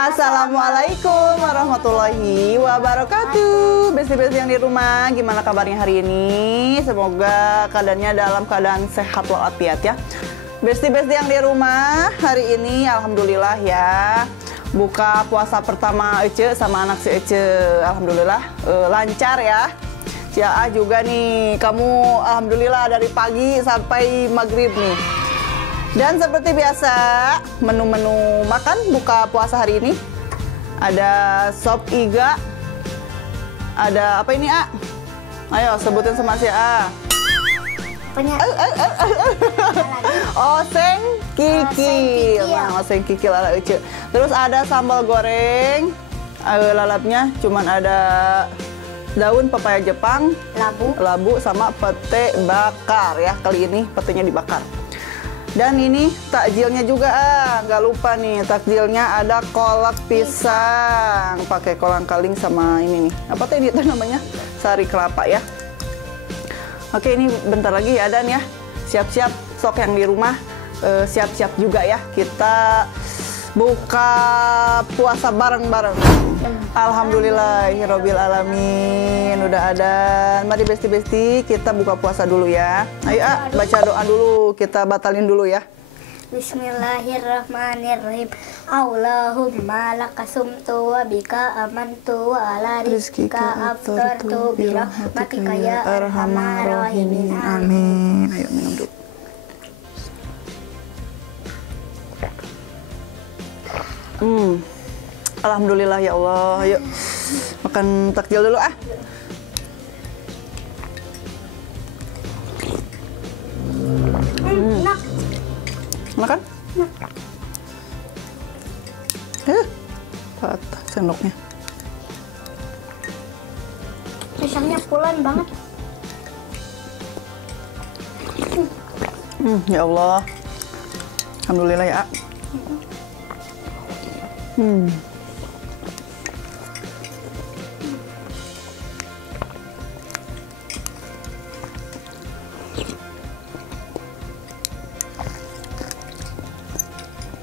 Assalamualaikum warahmatullahi wabarakatuh. Besti-besti yang di rumah, gimana kabarnya hari ini? Semoga keadaannya dalam keadaan sehat walafiat ya. Besti-besti yang di rumah, hari ini alhamdulillah ya, buka puasa pertama Ece sama anak si Ece. Alhamdulillah lancar ya. Ya juga nih, kamu alhamdulillah dari pagi sampai maghrib nih. Dan seperti biasa, menu-menu makan buka puasa hari ini ada sop iga, ada apa ini A? Ayo sebutin sama si A. Oseng kikil, oseng kikil ala Ece. Terus ada sambal goreng, lalapnya cuman ada daun pepaya Jepang, labu sama pete bakar ya. Kali ini petenya dibakar. Dan ini takjilnya juga, nggak lupa nih, takjilnya ada kolak pisang pakai kolang kaling sama ini nih, apa tadi itu namanya, sari kelapa ya. Oke, ini bentar lagi ya Dan ya, siap-siap sok yang di rumah, siap-siap juga ya, kita buka puasa bareng-bareng. Alhamdulillahirabbil alamin, udah ada. Mari besti-besti kita buka puasa dulu ya. Ayo baca doa dulu, kita batalin dulu ya. Bismillahirrahmanirrahim. Allahumma lakasumtu wa bika amantu wa ala rizkika aftartu bi rahmatika ya arhamar rahimin. Amin. Ayo minum dulu. Alhamdulillah ya Allah. Yuk makan takjil dulu ah. Makan? Patah sendoknya. Pisangnya pulen banget. Ya Allah. Alhamdulillah ya.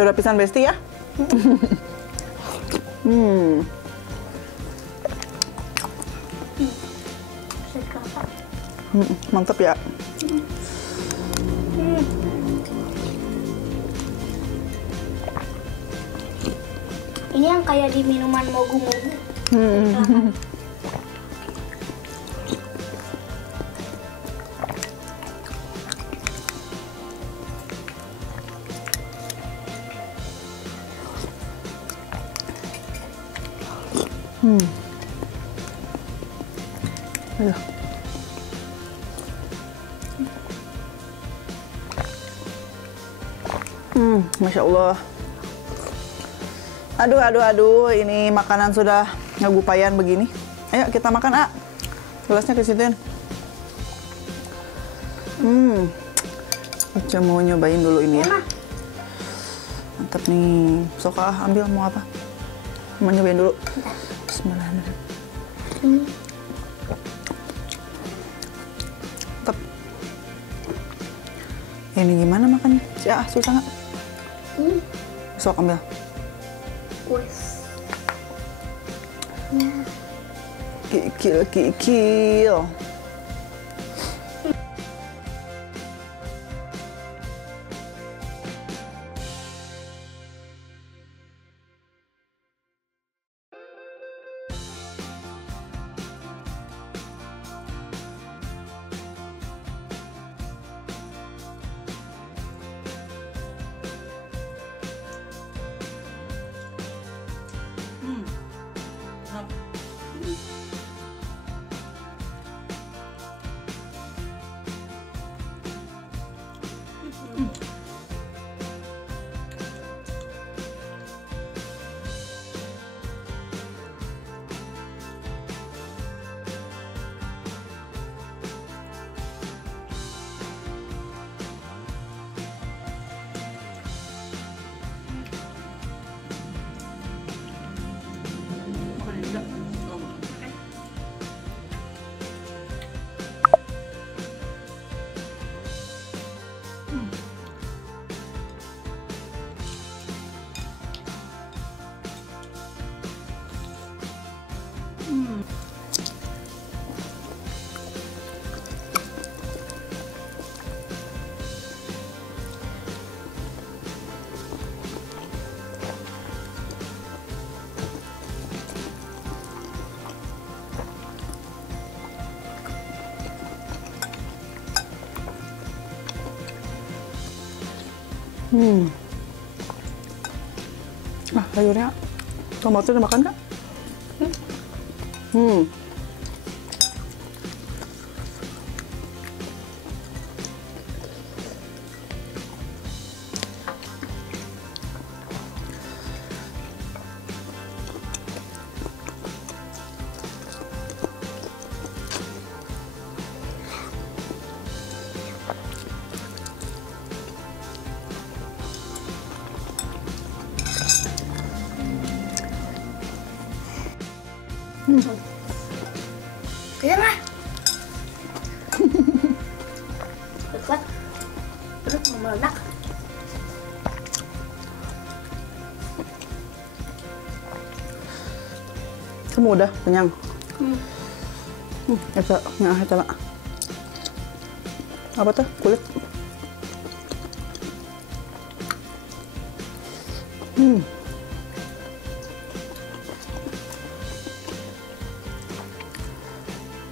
Udah pisan besti ya. Mantap ya. Ini yang kayak di minuman mogu-mogu. Masya Allah. Aduh, ini makanan sudah ngegupayan begini. Ayo kita makan, A. Gelasnya ke situin. Ece mau nyobain dulu ini ya. Mantap nih. Sok ambil mau apa? Mau nyobain dulu. Bismillahirrahmanirrahim. Mantap. Ini gimana makannya? Si A susah nggak? Sok ambil. Kikil. Nah, sayurnya, tomatnya dimakan nggak? Kaya mah. Kuat. Terus meledak. Kamu udah kenyang? Eta, nah, eta lah. Apa tuh? Kulit.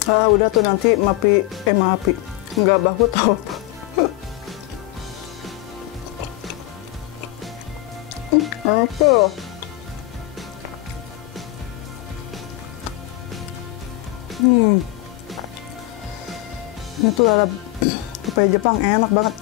Ah, udah tuh nanti mapi, nggak bahu tau apa. Apa? Ini tuh lalap pepaya Jepang enak banget.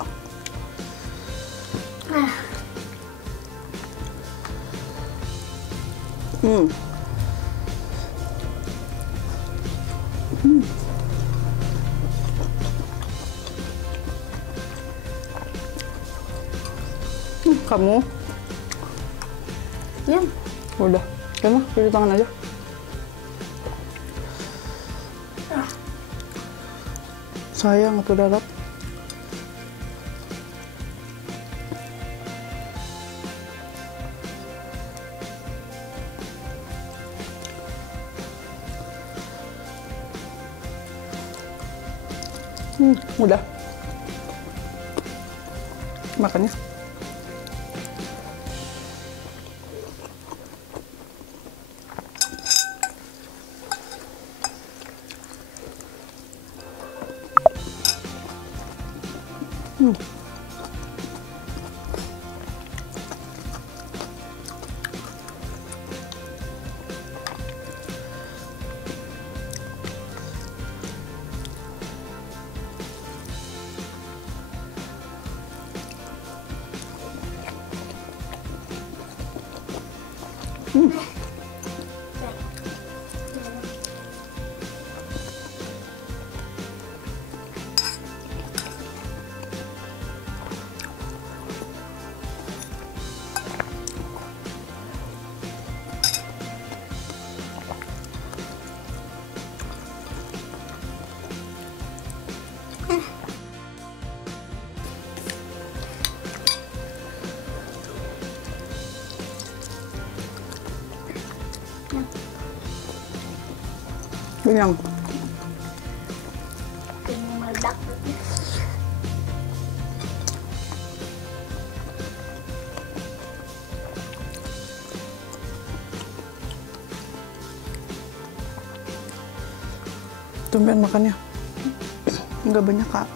Kamu? Ya. Udah, ya mah, cuci tangan aja. Sayang tuh lalap. Udah. Makannya. Kenyang. Ini meledak. Tumben makannya. Nggak banyak, Kak.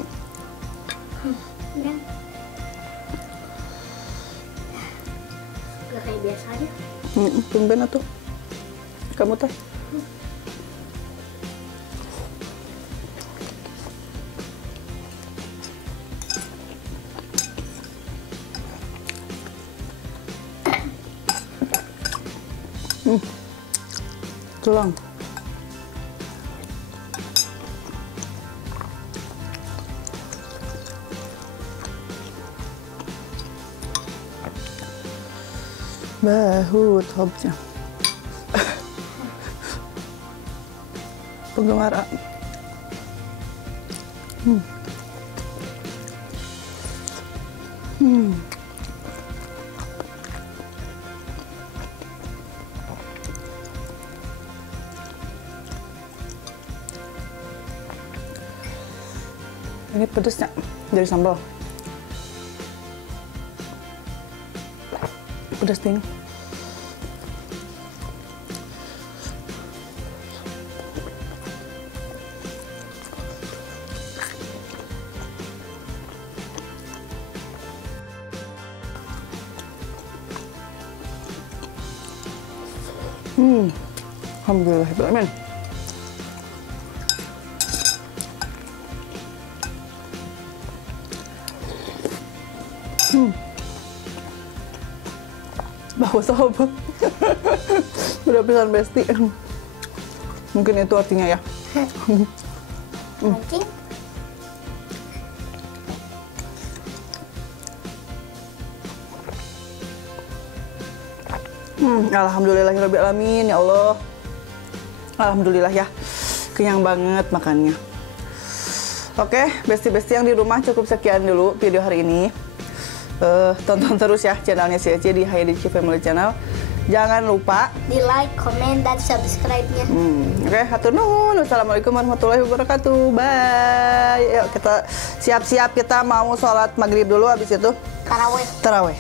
Ya. Gak kayak biasanya. Tumben atuh. Kamu teh? Tulang. Bahu hobnya. Penggemar A. Ini pedesnya dari sambal. Pedas ting. Alhamdulillah. Bawa sahabat. Udah pisan besti. Mungkin itu artinya ya. Mungkin. Alhamdulillahirrabbilalamin ya Allah. Alhamdulillah ya. Kenyang banget makannya. Oke, besti-besti yang di rumah cukup sekian dulu video hari ini. Tonton terus ya channelnya si Ece di Hayadici Family Channel. Jangan lupa di like, komen, dan subscribe-nya. Oke, hatur nuhun. Wassalamualaikum warahmatullahi wabarakatuh. Bye. Yuk kita siap-siap, kita mau sholat maghrib dulu, habis itu Tarawih. Tarawih.